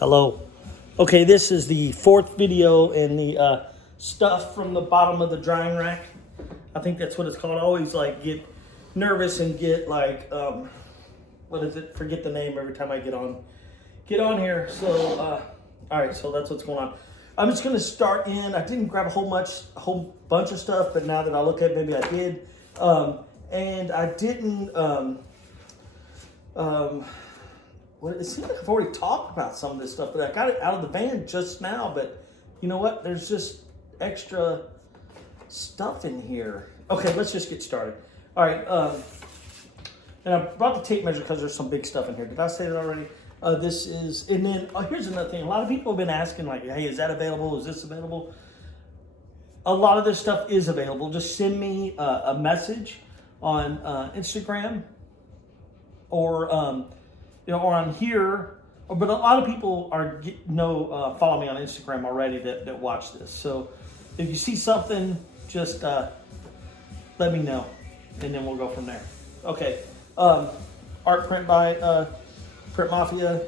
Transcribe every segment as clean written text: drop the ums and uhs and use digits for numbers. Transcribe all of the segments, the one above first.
Hello. Okay, this is the fourth video in the stuff from the bottom of the drying rack. I think that's what it's called. I always like get nervous and get like what is it? Forget the name every time I get on here. So all right, so that's what's going on. I'm just gonna start in. I didn't grab a whole bunch of stuff, but now that I look at it, maybe I did. And I didn't. Well, it seems like I've already talked about some of this stuff, but I got it out of the van just now. But you know what? There's just extra stuff in here. Okay, let's just get started. All right. And I brought the tape measure because there's some big stuff in here. Did I say that already? This is, and then here's another thing. A lot of people have been asking, like, hey, is that available? Is this available? A lot of this stuff is available. Just send me a message on Instagram or or on here. But a lot of people follow me on Instagram already that watch this. So if you see something, just let me know, and then we'll go from there. Okay. Art print by Print Mafia.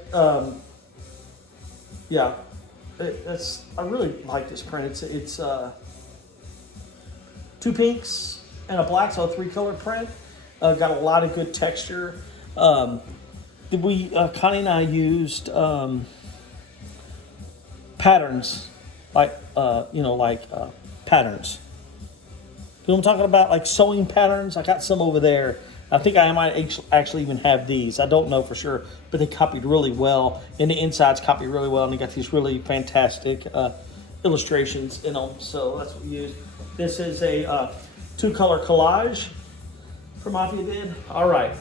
Yeah, I really like this print. It's two pinks and a black, so a 3-color print. Got a lot of good texture. Connie and I used patterns, like patterns. You know what I'm talking about? Like sewing patterns. I got some over there. I think I might actually even have these. I don't know for sure, but they copied really well. And the insides copied really well, and they got these really fantastic illustrations in them. So that's what we used. This is a 2-color collage from Mafia did. All right,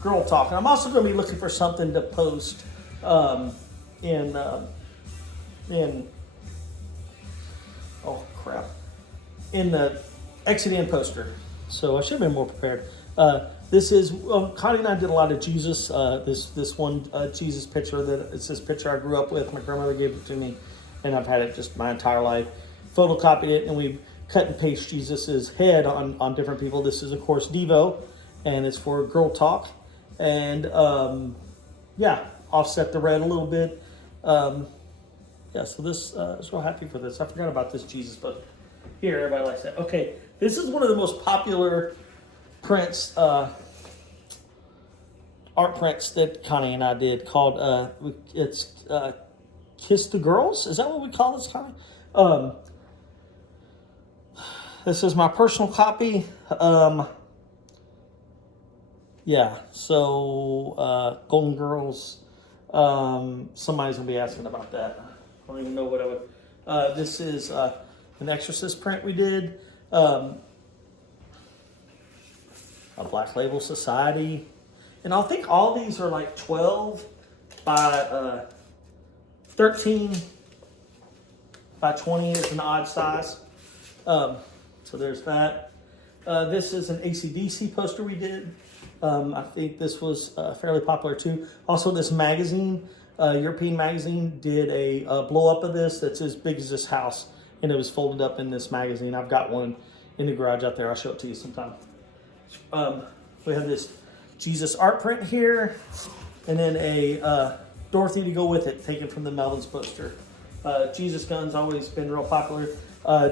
girl talk. And I'm also going to be looking for something to post in the Exit In poster. So I should have been more prepared. This is Connie and I did a lot of Jesus. This one Jesus picture it's this picture I grew up with. My grandmother gave it to me, and I've had it just my entire life. Photocopied it, and we've cut and paste Jesus's head on different people. This is of course Devo, and it's for Girl Talk, and offset the red a little bit. So this I was real happy for this. I forgot about this Jesus, but here everybody likes that. Okay, this is one of the most popular prints, art prints that Connie and I did called it's Kiss the Girls. Is that what we call this, Connie? This is my personal copy. Golden Girls. Somebody's gonna be asking about that. I don't even know what I would. This is an Exorcist print we did. A Black Label Society, and I think all these are like 12 by 13 by 20 is an odd size. So there's that. This is an AC/DC poster we did. I think this was fairly popular too. Also, this magazine, European magazine, did a blow up of this that's as big as this house, and it was folded up in this magazine. I've got one in the garage out there. I'll show it to you sometime. We have this Jesus art print here, and then a Dorothy to go with it, taken from the Melvin's poster. Jesus gun's always been real popular.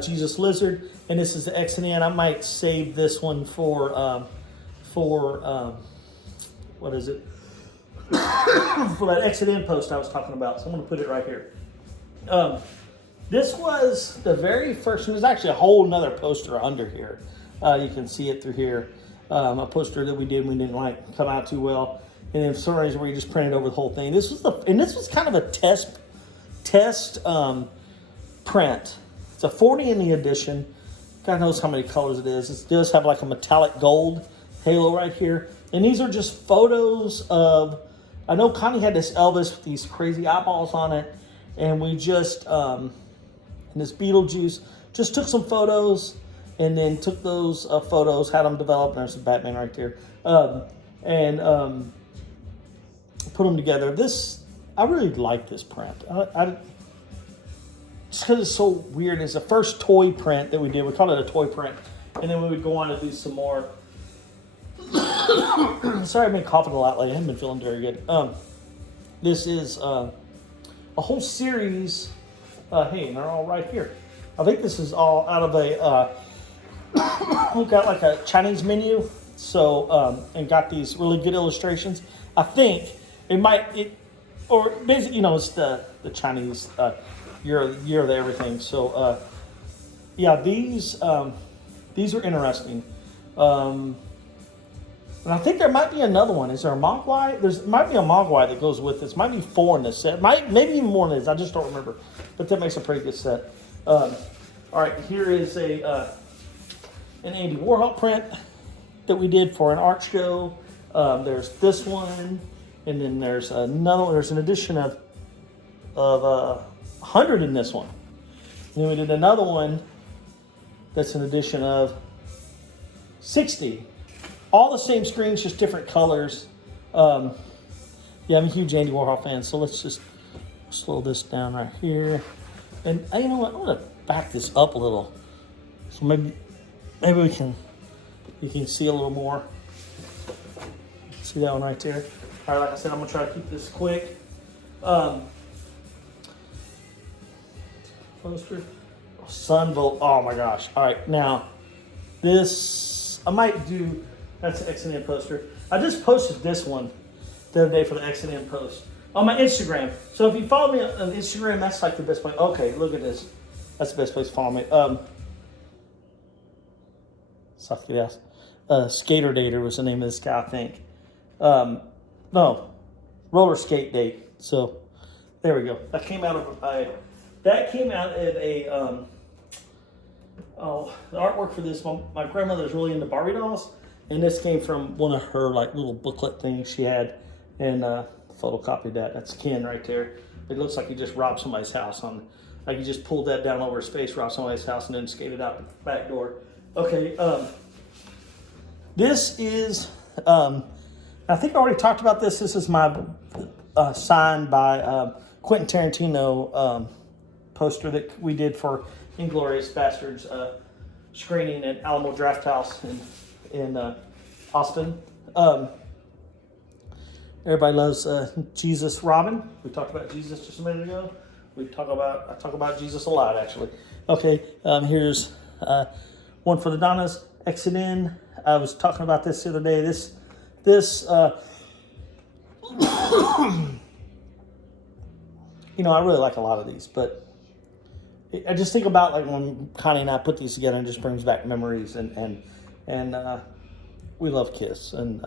Jesus lizard, and this is the Exit In. I might save this one for what is it? For that Exit In post I was talking about. So I'm going to put it right here. This was the very first. There's actually a whole nother poster under here. You can see it through here. A poster that we didn't like come out too well, and then for some reason we just printed over the whole thing. This was kind of a test print. It's a 40 in the edition. God knows how many colors it is. It does have like a metallic gold halo right here, and these are just photos of. I know Connie had this Elvis with these crazy eyeballs on it, and we just and this Beetlejuice just took some photos. And then took those photos, had them developed. There's a Batman right there, and put them together. I really like this print. Just because it's so weird. It's the first toy print that we did. We called it a toy print, and then we would go on to do some more. Sorry, I've been coughing a lot lately. I haven't been feeling very good. This is a whole series. Hey, and they're all right here. I think this is all out of a, we've got like a Chinese menu. So, and got these really good illustrations. I think or basically, it's the Chinese, year of everything. So, yeah, these are interesting. And I think there might be another one. Is there a Mogwai? There might be a Mogwai that goes with this. Might be 4 in this set. Maybe even more than this. I just don't remember. But that makes a pretty good set. All right, here is an Andy Warhol print that we did for an art show. There's this one, and then there's another one. There's an edition of 100 in this one. And then we did another one that's an edition of 60. All the same screens, just different colors. Yeah, I'm a huge Andy Warhol fan, so let's just slow this down right here. And you know what? I'm gonna back this up a little, so maybe you can see a little more. See that one right there? All right, like I said, I'm gonna try to keep this quick. Poster, Sunvolt. Oh my gosh! All right, now this I might do. That's an X&N poster. I just posted this one the other day for the X&N post on my Instagram. So if you follow me on Instagram, that's like the best place. Okay, look at this. That's the best place to follow me. Skater Dater was the name of this guy, I think. No, Roller Skate Date. So there we go. That came out of a the artwork for this one. My grandmother's really into Barbie dolls. And this came from one of her like little booklet things she had, and photocopied that. That's Ken right there. It looks like he just robbed somebody's house like he just pulled that down over his face, robbed somebody's house, and then skated out the back door. Okay, this is I think I already talked about this. This is my signed by Quentin Tarantino poster that we did for Inglourious Bastards screening at Alamo Drafthouse in Austin. Everybody loves Jesus Robin. We talked about Jesus just a minute ago. I talk about Jesus a lot, actually. Okay, here's one for the Donnas, X&N. I was talking about this the other day. This I really like a lot of these, but I just think about like when Connie and I put these together, and it just brings back memories, and we love Kiss, and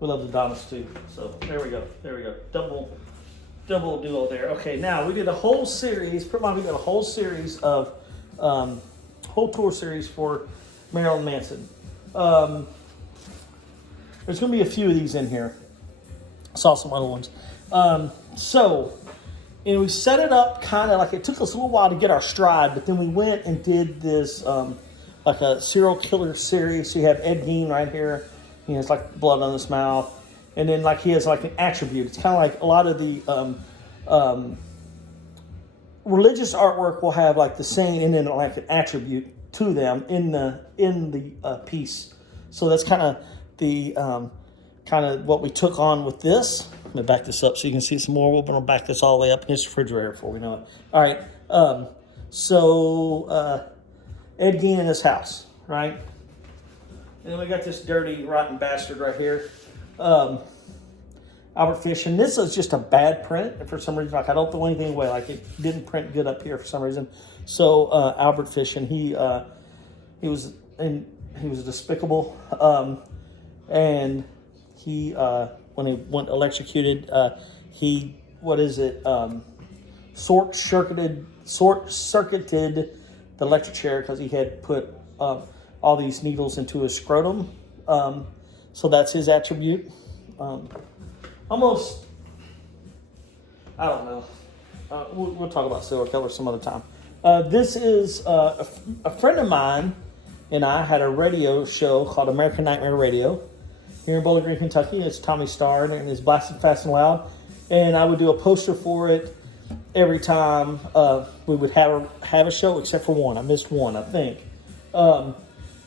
we love the Donnas too. So there we go. Double duo there. Okay, now we did a whole series. We did a whole series of whole tour series for Marilyn Manson. There's going to be a few of these in here. I saw some other ones. And we set it up kind of like, it took us a little while to get our stride, but then we went and did this like a serial killer series. So you have Ed Gein right here. He has like blood on his mouth. And then like he has like an attribute. It's kind of like a lot of the religious artwork will have like the saying and then like an attribute to them in the piece. So that's kind of the what we took on with this. Let me back this up so you can see some more. We're going to back this all the way up in this refrigerator before we know it. All right. Ed Gein in his house, right? And then we got this dirty, rotten bastard right here. Albert Fish. And this is just a bad print for some reason. Like, I don't throw anything away. Like, it didn't print good up here for some reason. So, Albert Fish, and he was despicable. And he, when he went electrocuted, short-circuited the electric chair because he had put all these needles into his scrotum. So that's his attribute. Almost, I don't know. We'll talk about serial killers some other time. This is a friend of mine and I had a radio show called American Nightmare Radio here in Bowling Green, Kentucky. It's Tommy Starr, and it's blasting fast and loud. And I would do a poster for it every time we would have a show, except for one. I missed one, I think. And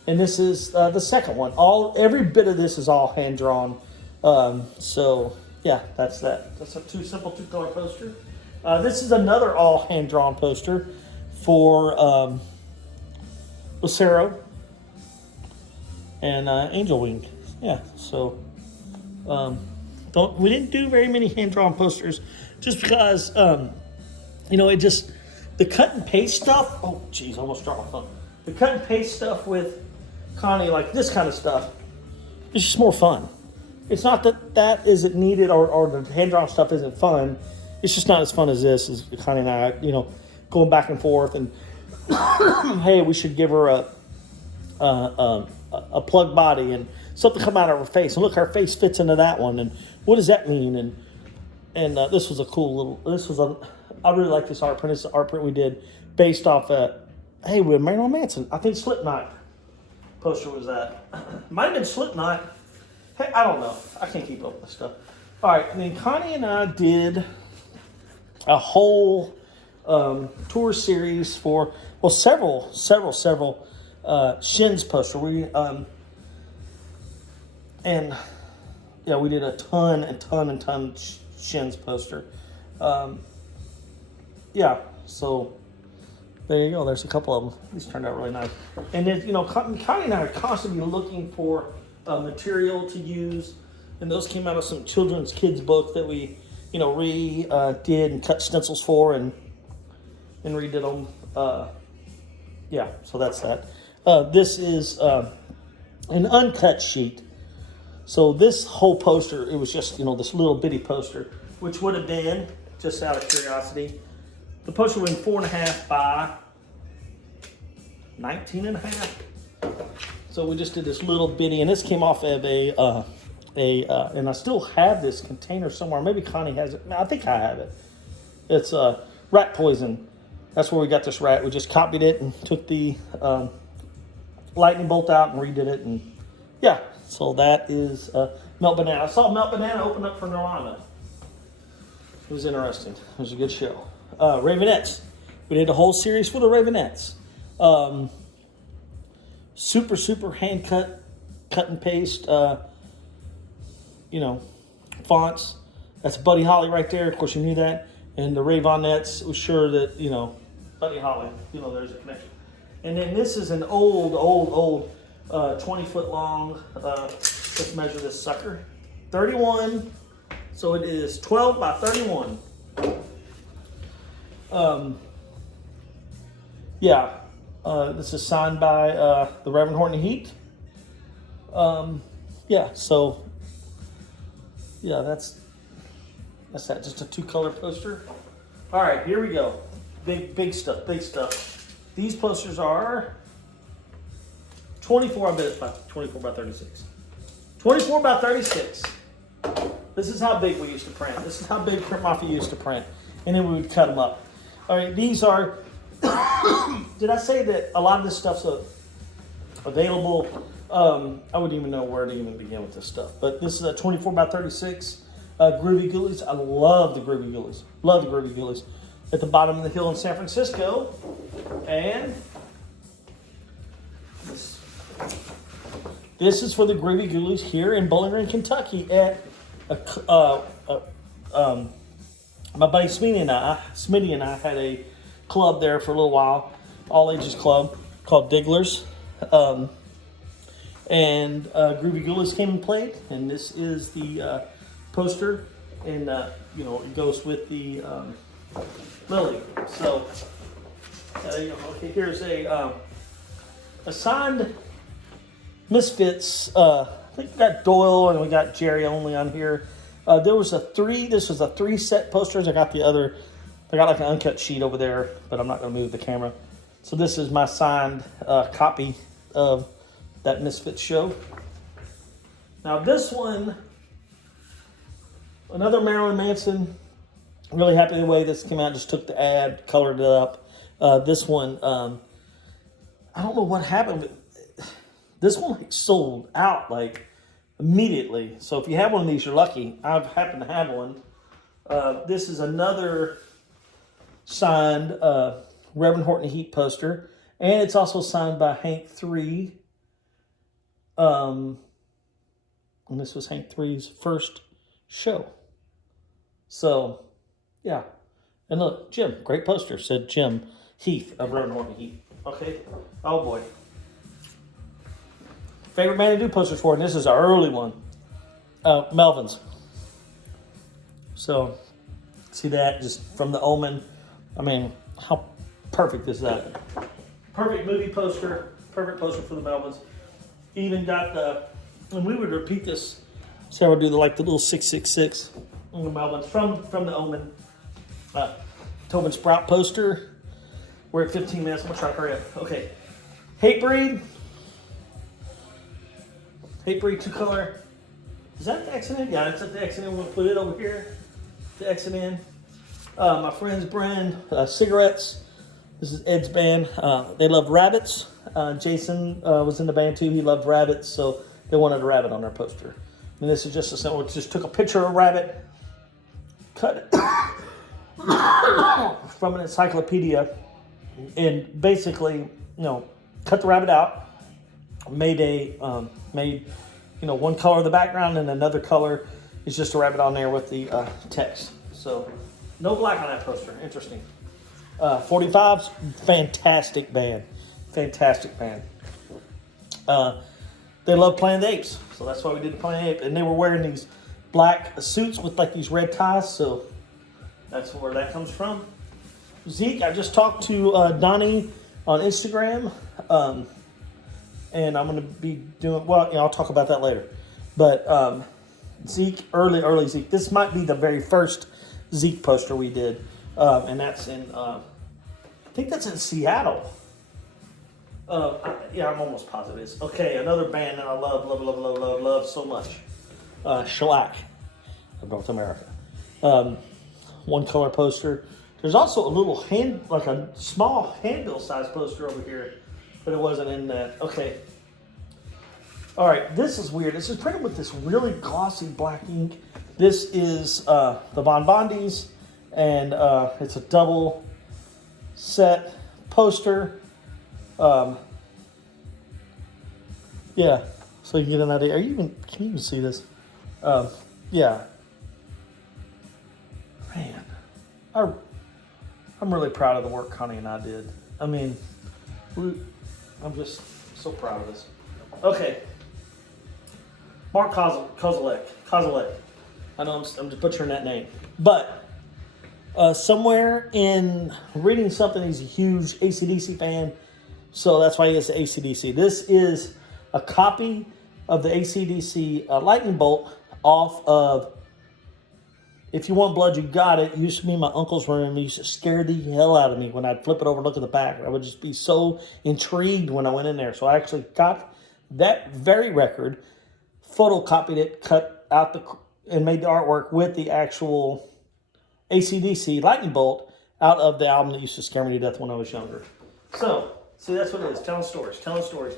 this is the second one. Every bit of this is all hand drawn. So yeah, that's that. That's a simple two-color poster. This is another all hand-drawn poster for Lucero and Angel Wing. Yeah, so we didn't do very many hand-drawn posters just because, it just, the cut and paste stuff, oh, geez, I almost dropped my phone. The cut and paste stuff with Connie, like this kind of stuff, it's just more fun. It's not that isn't needed or the hand-drawn stuff isn't fun. It's just not as fun as this, as Connie and I, going back and forth and, hey, we should give her a plug body and something come out of her face. And look, her face fits into that one. And what does that mean? And this was a cool little, I really like this art print. It's the art print we did based off with Marilyn Manson. I think Slipknot poster was that. Might have been Slipknot. Hey, I don't know. I can't keep up with this stuff. All right, and then Connie and I did a whole tour series for, several Shins poster. We we did a ton Shins poster. So there you go. There's a couple of them. These turned out really nice. And then, Connie and I are constantly looking for material to use. And those came out of some children's kids books that we, did and cut stencils for and redid them. So that's that. This is an uncut sheet. So this whole poster, it was just, this little bitty poster, which would have been, just out of curiosity, the poster would have been 4.5 by 19.5. So we just did this little bitty, and this came off of and I still have this container somewhere. Maybe Connie has it. I think I have it. It's rat poison. That's where we got this rat. We just copied it and took the lightning bolt out and redid it. And yeah, so that is Melt Banana. I saw Melt Banana open up for Nirvana. It was interesting. It was a good show. Ravenettes. We did a whole series for the Ravenettes. Super hand cut and paste, fonts. That's Buddy Holly right there. Of course, you knew that. And the Ravenettes was sure that, Buddy Holly, there's a connection. And then this is an old 20-foot long, let's measure this sucker. 31, so it is 12 by 31. This is signed by the Reverend Horton Heat. That's that. Just a 2-color poster. All right, here we go. Big stuff. These posters are 24. I bet it's about 24 by 36. 24 by 36. This is how big we used to print. This is how big Print Mafia used to print, and then we would cut them up. All right, these are. Did I say that a lot of this stuff's available? I wouldn't even know where to even begin with this stuff. But this is a 24 by 36 Groovy Ghoulies. I love the Groovy Ghoulies. At the bottom of the hill in San Francisco. And this is for the Groovy Ghoulies here in Bowling Green, Kentucky at my buddy Smitty and I had a club there for a little while, all ages club called Digglers. And Groovy Ghoulies came and played, and this is the poster, and it goes with the Lily. So okay, here's a signed Misfits. I think we got Doyle and we got Jerry only on here. This was a 3-set posters. I got like an uncut sheet over there, but I'm not going to move the camera. So this is my signed copy of that Misfits show. Now this one, another Marilyn Manson. Really happy the way this came out. Just took the ad, colored it up. This one, I don't know what happened, but this one sold out immediately. So if you have one of these, you're lucky. I happen to have one. This is another signed Reverend Horton Heat poster, and it's also signed by Hank 3. And this was Hank 3's first show. So, yeah. And look, Jim, great poster, said Jim Heath of Rowan Horton Heath. Okay. Oh boy. Favorite band to do posters for, and this is our early one. Melvin's. So, see that just from the Omen. I mean, how perfect is that? Perfect movie poster. Perfect poster for the Melvins. Even got the, and we would repeat this. So I would do the little 666 on the Melvins from the Omen. Tobin Sprout poster. We're at 15 minutes. I'm gonna try to hurry up. Okay. Hatebreed. Hatebreed 2-color. Is that the X&N? Yeah, it's at the X&N. We're gonna put it over here. The X&N. My friend's brand, cigarettes. This is Ed's band. They love rabbits. Jason was in the band too. He loved rabbits, so they wanted a rabbit on their poster. And this is just a simple, just took a picture of a rabbit, cut it from an encyclopedia, and basically, cut the rabbit out, made one color of the background and another color is just a rabbit on there with the text. So no black on that poster. Interesting. 45's fantastic band. Fantastic band. They love Planet of the Apes, so that's why we did the Planet of the Apes. And they were wearing these black suits with like these red ties, so that's where that comes from. Zeke, I just talked to Donnie on Instagram, and I'm going to be doing, I'll talk about that later. But Zeke, early Zeke, this might be the very first Zeke poster we did, and that's in, I think that's in Seattle. I'm almost positive it is. Okay, another band that I love so much. Shellac of North America. 1-color poster. There's also a little a small handbill size poster over here, but it wasn't in that. Okay. All right, this is weird. This is printed with this really glossy black ink. This is the Von Bondies, and it's a double set poster. Yeah, so you get an idea. Can you even see this? Yeah. Man, I'm really proud of the work Connie and I did. I mean, I'm just so proud of this. Okay. Mark Kozilek. I know I'm just butchering that name. But somewhere in reading something, he's a huge AC/DC fan. So that's why he has the AC/DC. This is a copy of the AC/DC lightning bolt off of If You Want Blood, You Got It. It used to be in my uncle's room. It used to scare the hell out of me when I'd flip it over and look at the back. I would just be so intrigued when I went in there. So I actually got that very record, photocopied it, cut out and made the artwork with the actual AC/DC lightning bolt out of the album that used to scare me to death when I was younger. So, see, that's what it is. Telling stories.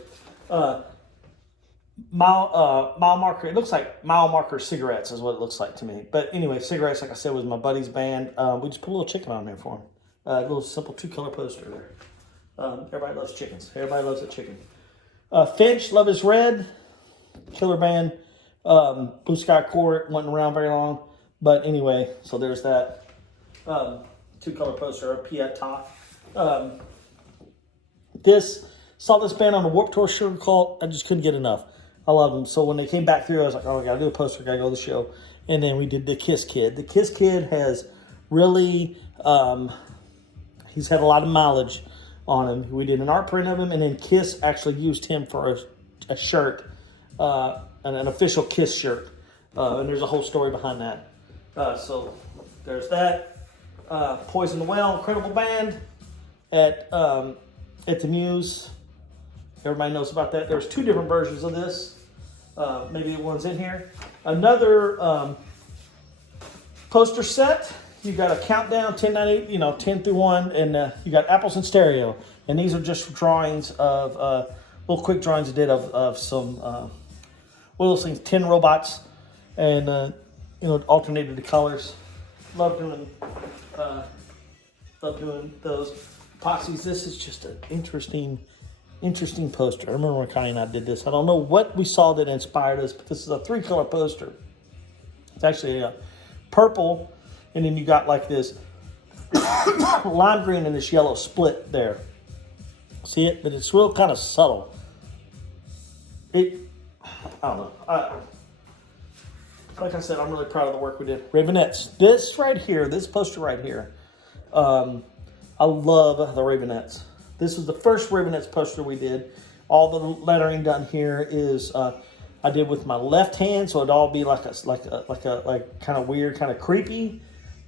Mile marker. It looks like mile marker cigarettes is what it looks like to me. But anyway, cigarettes, like I said, was my buddy's band. We just put a little chicken on there for him. A little simple 2-color poster there. Everybody loves chickens. Everybody loves a chicken. Finch, Love Is Red, killer band. Blue Sky Court wasn't around very long. But anyway, so there's that 2-color poster, a Piet top. Saw this band on the Warped Tour Sugar Cult. I just couldn't get enough. I love them. So when they came back through, I was like, oh, I got to do a poster. Got to go to the show. And then we did the Kiss Kid. The Kiss Kid has really, he's had a lot of mileage on him. We did an art print of him, and then Kiss actually used him for a shirt, an official Kiss shirt. And there's a whole story behind that. So there's that. Poison the Well, incredible band at the Muse. Everybody knows about that. There's 2 different versions of this. Maybe one's in here. Another poster set. You got a countdown, 10, 9, 10 through 1, and you got apples in stereo. And these are just drawings of little quick drawings I did of some what are those things? 10 robots, and alternated the colors. Love doing those epoxies. This is just an interesting poster. I remember when Connie and I did this. I don't know what we saw that inspired us, but this is a 3-color poster. It's actually a purple, and then you got like this lime green and this yellow split there. See it? But it's real kind of subtle. I don't know. Like I said, I'm really proud of the work we did. Ravenettes. This right here, this poster right here. I love the Ravenettes. This was the first Ravenettes poster we did. All the lettering done here is I did with my left hand, so it'd all be like kind of weird, kind of creepy.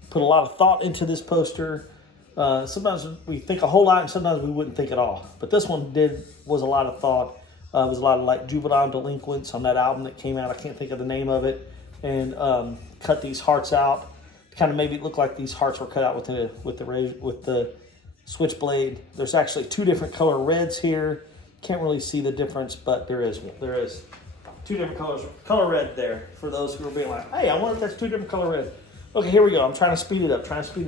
Put a lot of thought into this poster. Sometimes we think a whole lot, and sometimes we wouldn't think at all. But this one was a lot of thought. It was a lot of like juvenile delinquents on that album that came out. I can't think of the name of it. And cut these hearts out. Kind of maybe it looked like these hearts were cut out with the switchblade. There's actually two different color reds here. Can't really see the difference, but there is two different colors. Color red there for those who are being like, hey, I wonder if that's two different color red. Okay, here we go. I'm trying to speed it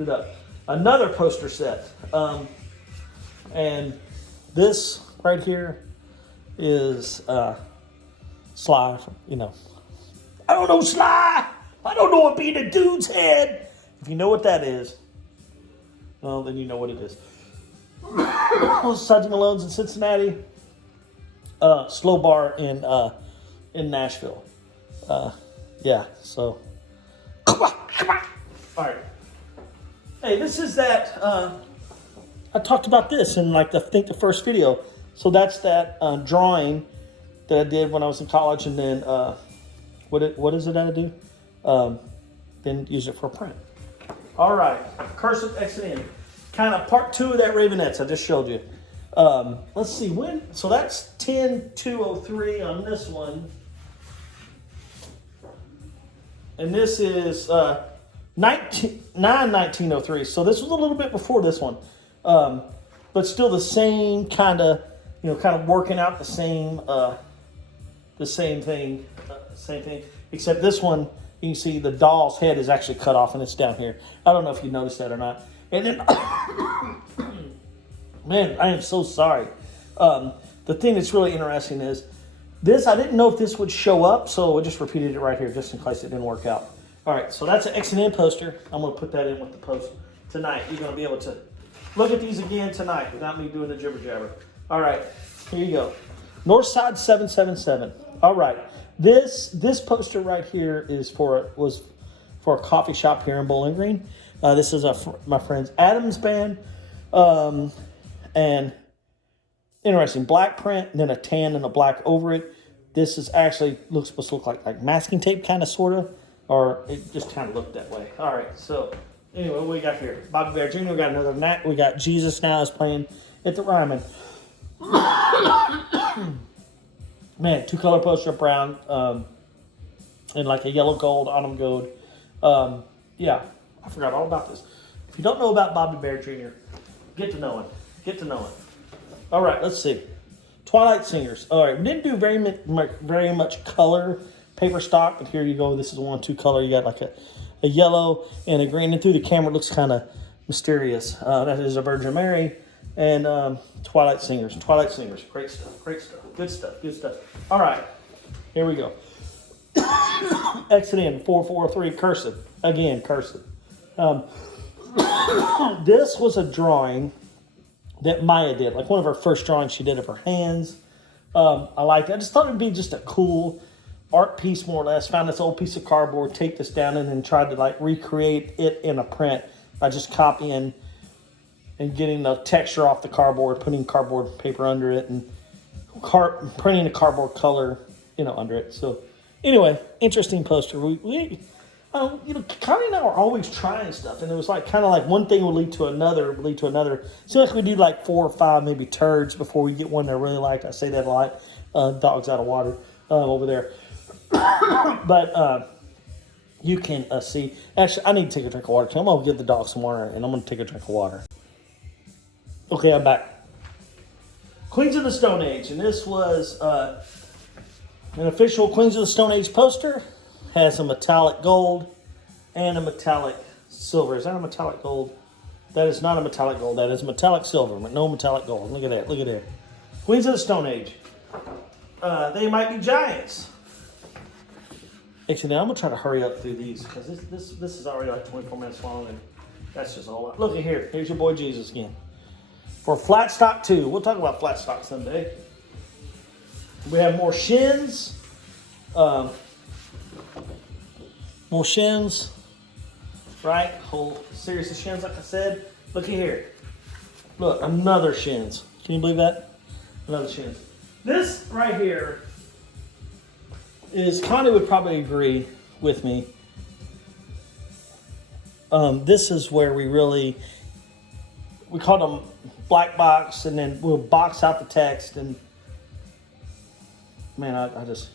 up. Another poster set. And this right here is Sly, I don't know Sly. I don't know what being a dude's head. If you know what that is, well, then you know what it is. Suds and Malone's in Cincinnati. Slow Bar in Nashville. Yeah, so. All right. Hey, this is that. I talked about this in I think the first video. So that's that drawing that I did when I was in college, and then what is it that I do? Then use it for print. All right, cursive exit in. Kind of part 2 of that Ravenettes I just showed you. Let's see when. So that's 10/2/03 on this one, and this is 9/19/03. So this was a little bit before this one, but still the same kind of working out the same thing, except this one you can see the doll's head is actually cut off and it's down here. I don't know if you noticed that or not. And then, man, I am so sorry. The thing that's really interesting is this. I didn't know if this would show up, so I just repeated it right here just in case it didn't work out. All right, so that's an X&N poster. I'm going to put that in with the post tonight. You're going to be able to look at these again tonight without me doing the jibber jabber. All right, here you go. Northside 777. All right, this poster right here was for a coffee shop here in Bowling Green. This is my friend's Adam's band, and interesting black print, and then a tan and a black over it. This is actually supposed to look like masking tape, kind of, sort of, or it just kind of looked that way. All right, so anyway, what we got here? Bobby Bear Jr. We got another night. We got Jesus Now is playing at the Ryman. Man, 2-color poster, brown, and like a yellow gold, autumn gold. Yeah, I forgot all about this. If you don't know about Bobby Bear Jr., get to know him. All right, let's see. Twilight Singers. All right, we didn't do very much color paper stock, but here you go. This is 1-2 color. You got like a yellow and a green, and through the camera it looks kind of mysterious. That is a Virgin Mary and Twilight Singers. Great stuff. Good stuff. All right, here we go. Exit in 443 cursive. Again, cursive. This was a drawing that Maya did, like one of her first drawings she did of her hands. I liked it. I just thought it would be just a cool art piece, more or less. Found this old piece of cardboard, take this down, and then tried to recreate it in a print by just copying and getting the texture off the cardboard, putting cardboard paper under it, and printing the cardboard color, under it. So anyway, interesting poster. Connie and I were always trying stuff, and it was kind of like one thing would lead to another. Seems like we do 4 or 5 maybe turds before we get one that I really like. I say that a lot. Dog's out of water over there. But you can see. Actually, I need to take a drink of water. I'm going to give the dog some water, and I'm going to take a drink of water. Okay, I'm back. Queens of the Stone Age, and this was an official Queens of the Stone Age poster. Has a metallic gold and a metallic silver. Is that a metallic gold? That is not a metallic gold. That is metallic silver, but no metallic gold. Look at that. Queens of the Stone Age. They might be giants. Actually, now I'm going to try to hurry up through these because this is already 24 minutes long. And That's just all. Look at here. Here's your boy Jesus again. For flat stock 2. We'll talk about flat stock someday. We have more shins. More shins. Right? Whole series of shins, like I said. Look at here. Look, another shins. Can you believe that? Another shins. This right here is, Connie would probably agree with me. This is where we call them black box, and then we'll box out the text. And man, I just,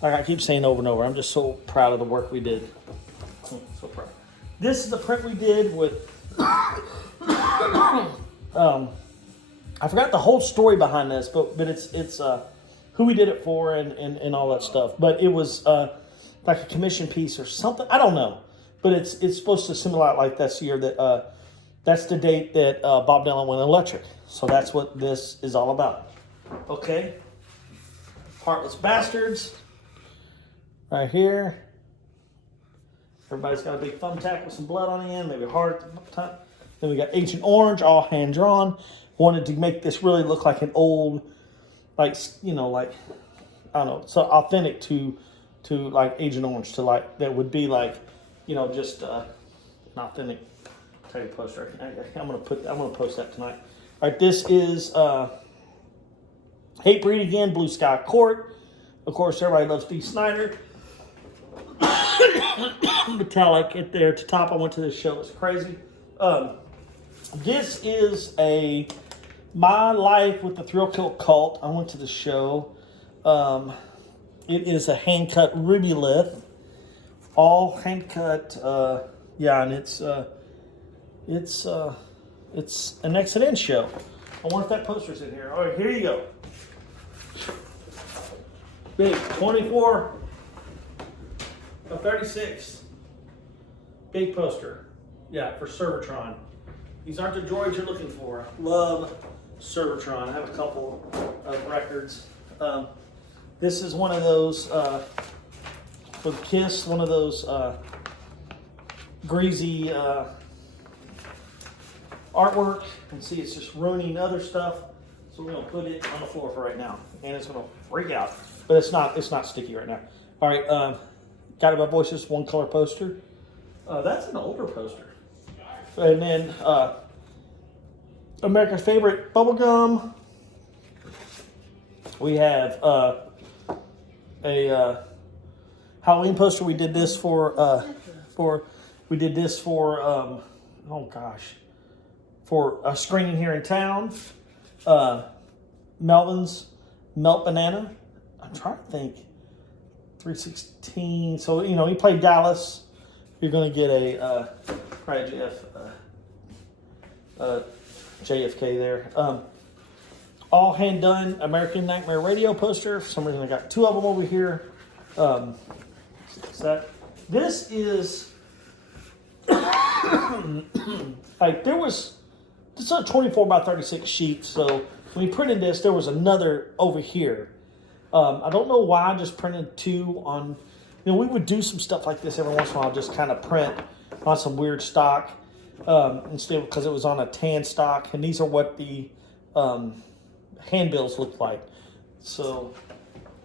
like I keep saying over and over, I'm just so proud of the work we did. So proud. This is the print we did with, I forgot the whole story behind this, but it's who we did it for and all that stuff. But it was like a commission piece or something. I don't know. But it's supposed to simulate like this year that that's the date that Bob Dylan went electric. So that's what this is all about. Okay. Heartless Bastards. Right here. Everybody's got a big thumbtack with some blood on the end, maybe a heart at the top. Then we got Agent Orange, all hand drawn. Wanted to make this really look like an old, like, you know, like, I don't know, so authentic to like Agent Orange, to like, that would be like, you know, just an authentic type poster. I'm gonna post that tonight. All right, this is Hatebreed again, Blue Sky Court. Of course, everybody loves Dee Snider. Metallic at there at the top. I went to this show. It's crazy. This is My Life with the Thrill Kill Cult. I went to the show. It is a hand cut ruby lith. All hand cut, yeah, and it's an X&N show. I wonder if that poster's in here. All right, here you go. Big 24 of 36. Big poster. Yeah, for Servotron. These aren't the droids you're looking for. Love Servotron. I have a couple of records. This is one of those. For Kiss, one of those greasy artwork. You can see it's just ruining other stuff. So we're gonna put it on the floor for right now, and it's gonna freak out. But it's not sticky right now. All right, Guided by Voices, one color poster. That's an older poster. And then America's Favorite Bubblegum. We have a Halloween poster. We did this for for a screening here in town. Melvin's Melt Banana. I'm trying to think. 316. So, you know, he played Dallas. You're going to get a probably JFK there. All hand done American Nightmare Radio poster. For some reason I got two of them over here. This is like this is a 24 by 36 sheet. So when we printed this, there was another over here. I don't know why I just printed two on. You know, we would do some stuff like this every once in a while, just kind of print on some weird stock instead, because it was on a tan stock, and these are what the handbills look like. So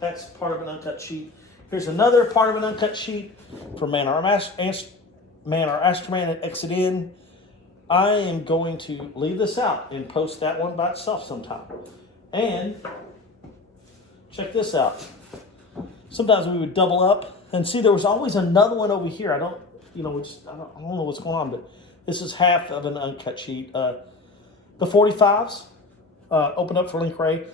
that's part of an uncut sheet. Here's another part of an uncut sheet for Man or Astroman at X&N. I am going to leave this out and post that one by itself sometime. And check this out. Sometimes we would double up, and see there was always another one over here. I don't know what's going on, but this is half of an uncut sheet. The 45s open up for Link Ray.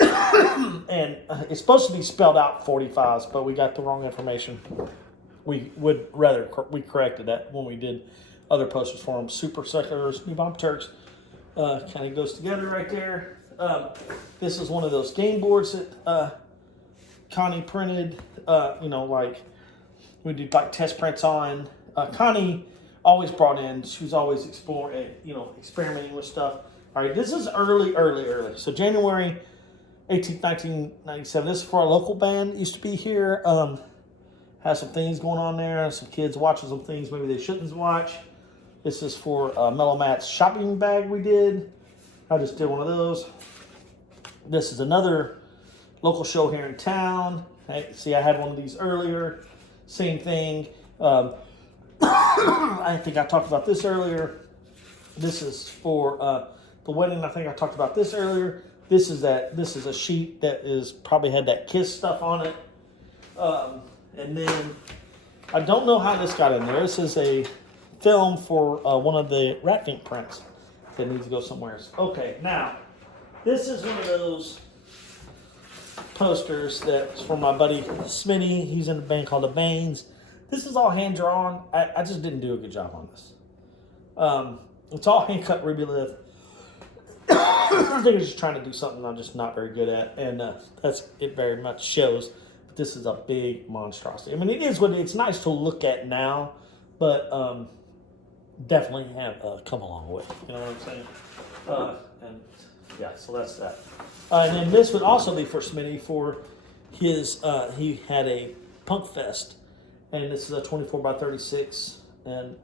And it's supposed to be spelled out 45s, but we got the wrong information. We corrected that when we did other posters for them. Super Suckers, New Bomb Turks, kind of goes together right there. This is one of those game boards that Connie printed. Like we did like test prints on. Connie always brought in. She was always experimenting with stuff. All right, this is early. So January 18th, 1997. This is for a local band that used to be here. Has some things going on there. Some kids watching some things maybe they shouldn't watch. This is for Mellow Matt's shopping bag we did. I just did one of those. This is another local show here in town. Hey, see, I had one of these earlier. Same thing. I think I talked about this earlier. This is for the wedding. I think I talked about this earlier. This is a sheet that is probably had that kiss stuff on it. And then I don't know how this got in there. This is a film for one of the rat ink prints that needs to go somewhere. Okay, now this is one of those posters that's from my buddy Smitty. He's in a band called the Banes. This is all hand drawn. I just didn't do a good job on this. It's all hand cut ruby lift. I think I was just trying to do something I'm just not very good at, and that's it. Very much shows. But this is a big monstrosity. I mean, it is what it's nice to look at now, but definitely have come a long way. You know what I'm saying? And yeah, so that's that. And then this would also be for Smitty for his. He had a punk fest, and this is a 24x36, and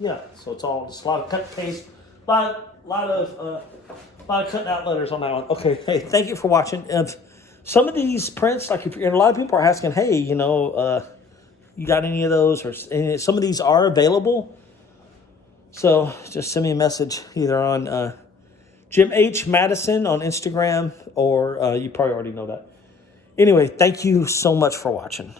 yeah, so it's all just a lot of cut paste, a lot of cutting out letters on that one. Okay, hey, thank you for watching. If some of these prints, like if a lot of people are asking, hey, you know, you got any of those, or some of these are available. So just send me a message either on Jim H. Madison on Instagram, or you probably already know that. Anyway, thank you so much for watching.